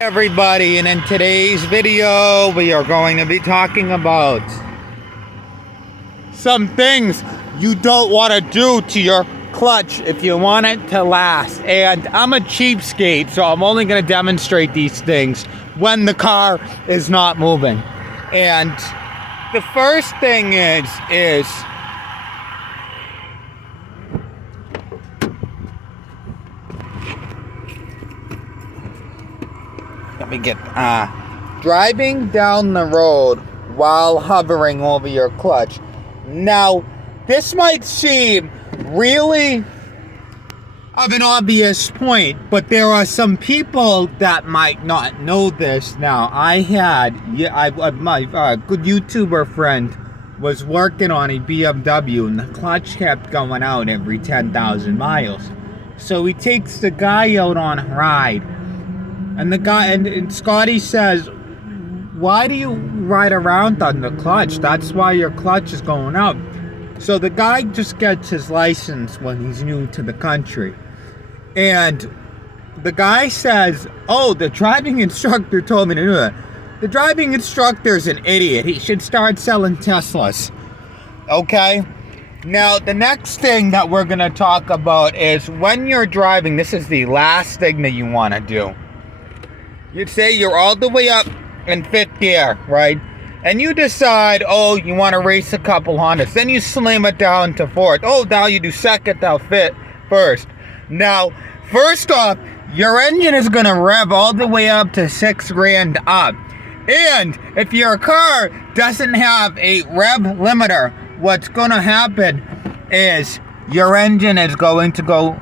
Everybody, and in today's video we are going to be talking about some things you don't want to do to your clutch if you want it to last. And I'm a cheapskate, so I'm only going to demonstrate these things when the car is not moving. And the first thing is let me get driving down the road while hovering over your clutch. Now, this might seem really of an obvious point, but there are some people that might not know this. Now, my good YouTuber friend was working on a BMW, and the clutch kept going out every 10,000 miles. So he takes the guy out on a ride. And the guy, and Scotty says, why do you ride around on the clutch? That's why your clutch is going out. So the guy just gets his license when he's new to the country. And the guy says, oh, the driving instructor told me to do it. The driving instructor's an idiot. He should start selling Teslas. Okay? Now, the next thing that we're going to talk about is when you're driving, this is the last thing that you want to do. You'd say you're all the way up in fifth gear, right? And you decide, oh, you want to race a couple Hondas. Then you slam it down to fourth. Oh, now you do second, now first. Now, first off, your engine is going to rev all the way up to 6 grand up. And if your car doesn't have a rev limiter, what's going to happen is your engine is going to go,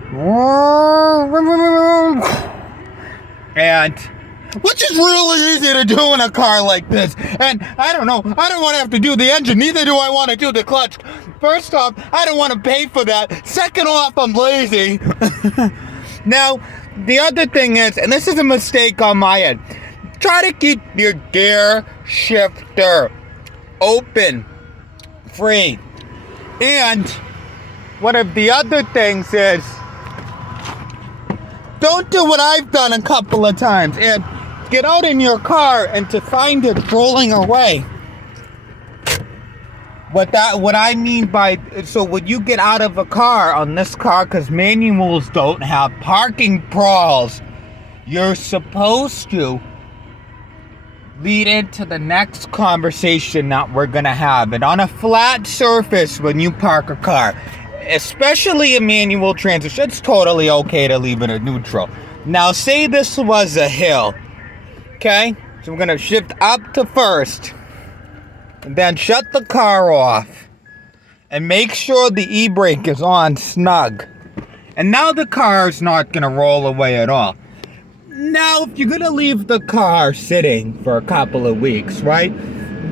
and which is really easy to do in a car like this. And I don't know, I don't want to have to do the engine, neither do I want to do the clutch. First off, I don't want to pay for that. Second off, I'm lazy. Now, the other thing is, and this is a mistake on my end, try to keep your gear shifter open, free. And one of the other things is, don't do what I've done a couple of times and get out in your car and to find it rolling away. What I mean by, so when you get out of a car on this car, because manuals don't have parking prawls, you're supposed to lead into the next conversation that we're going to have. And on a flat surface when you park a car, especially a manual transmission, it's totally okay to leave it in neutral. Now, say this was a hill, okay? So we're gonna shift up to first, and then shut the car off, and make sure the e-brake is on snug. And now the car is not gonna roll away at all. Now, if you're gonna leave the car sitting for a couple of weeks, right?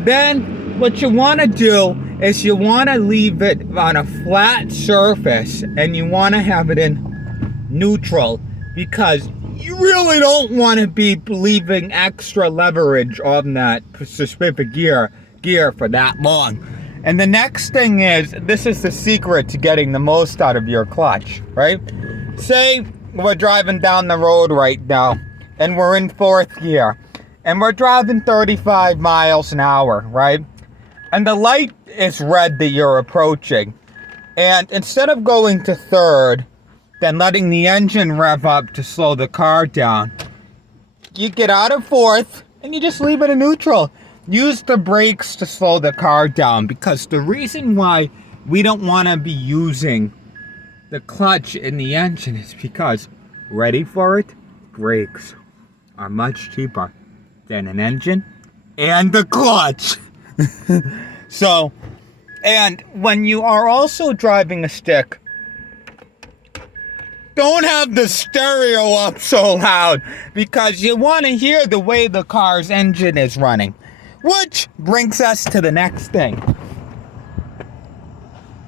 Then what you wanna do is you want to leave it on a flat surface and you want to have it in neutral, because you really don't want to be leaving extra leverage on that specific gear for that long. And the next thing is, this is the secret to getting the most out of your clutch, right? Say we're driving down the road right now and we're in fourth gear and we're driving 35 miles an hour, right? And the light is red that you're approaching. And instead of going to third, then letting the engine rev up to slow the car down, you get out of fourth and you just leave it in neutral. Use the brakes to slow the car down, because the reason why we don't want to be using the clutch in the engine is because, ready for it, brakes are much cheaper than an engine and the clutch. So, and when you are also driving a stick, don't have the stereo up so loud, because you want to hear the way the car's engine is running. Which brings us to the next thing.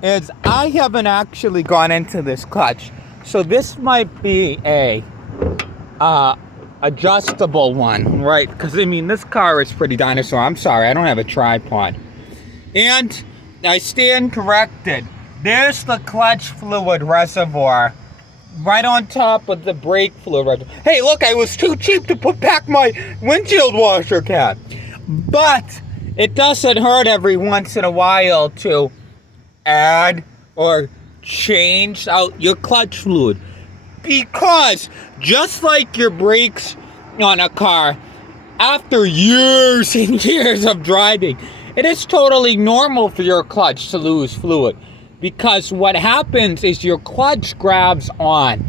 Is I haven't actually gone into this clutch, so this might be a adjustable one, right? Because I mean, this car is pretty dinosaur. I'm sorry, I don't have a tripod. And I stand corrected. There's the clutch fluid reservoir right on top of the brake fluid. Right. Hey, look, I was too cheap to put back my windshield washer cap. But it doesn't hurt every once in a while to add or change out your clutch fluid. Because just like your brakes on a car, after years and years of driving, it is totally normal for your clutch to lose fluid. Because what happens is your clutch grabs on.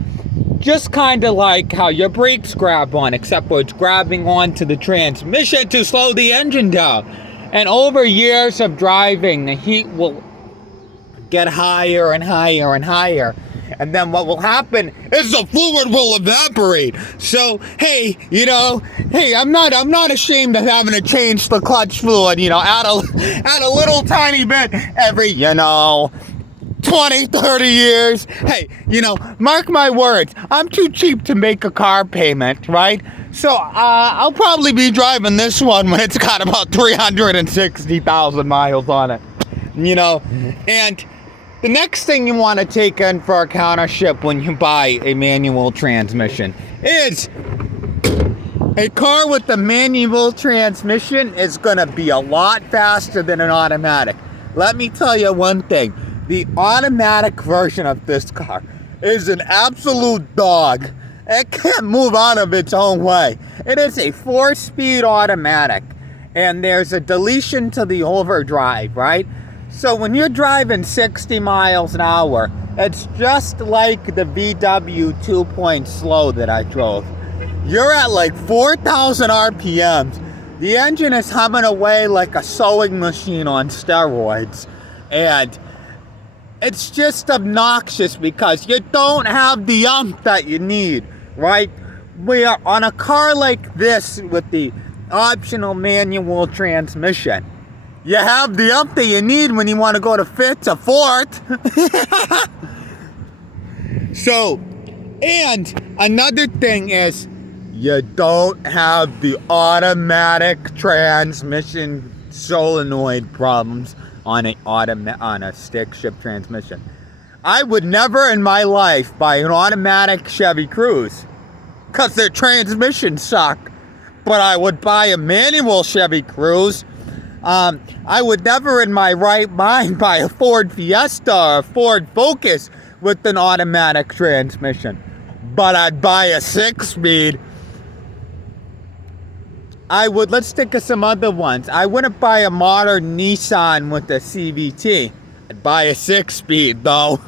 Just kind of like how your brakes grab on, except for it's grabbing onto the transmission to slow the engine down. And over years of driving, the heat will get higher and higher and higher. And then what will happen is the fluid will evaporate. So, hey, I'm not ashamed of having to change the clutch fluid, add a little tiny bit every, 20, 30 years. Hey, mark my words, I'm too cheap to make a car payment, right? So, I'll probably be driving this one when it's got about 360,000 miles on it, and the next thing you want to take in for a countership when you buy a manual transmission is a car with a manual transmission is going to be a lot faster than an automatic. Let me tell you one thing. The automatic version of this car is an absolute dog. It can't move out of its own way. It is a 4-speed automatic, and there's a deletion to the overdrive, right? So when you're driving 60 miles an hour, it's just like the VW 2-point slow that I drove. You're at like 4,000 RPMs. The engine is humming away like a sewing machine on steroids. And it's just obnoxious because you don't have the umph that you need, right? We are on a car like this with the optional manual transmission. You have the umph that you need when you want to go to Fifth to Fourth. So, and another thing is, you don't have the automatic transmission solenoid problems on a stick shift transmission. I would never in my life buy an automatic Chevy Cruze because their transmissions suck. But I would buy a manual Chevy Cruze. I would never in my right mind buy a Ford Fiesta or a Ford Focus with an automatic transmission. But I'd buy a 6-speed. Let's think of some other ones. I wouldn't buy a modern Nissan with a CVT. I'd buy a 6-speed though.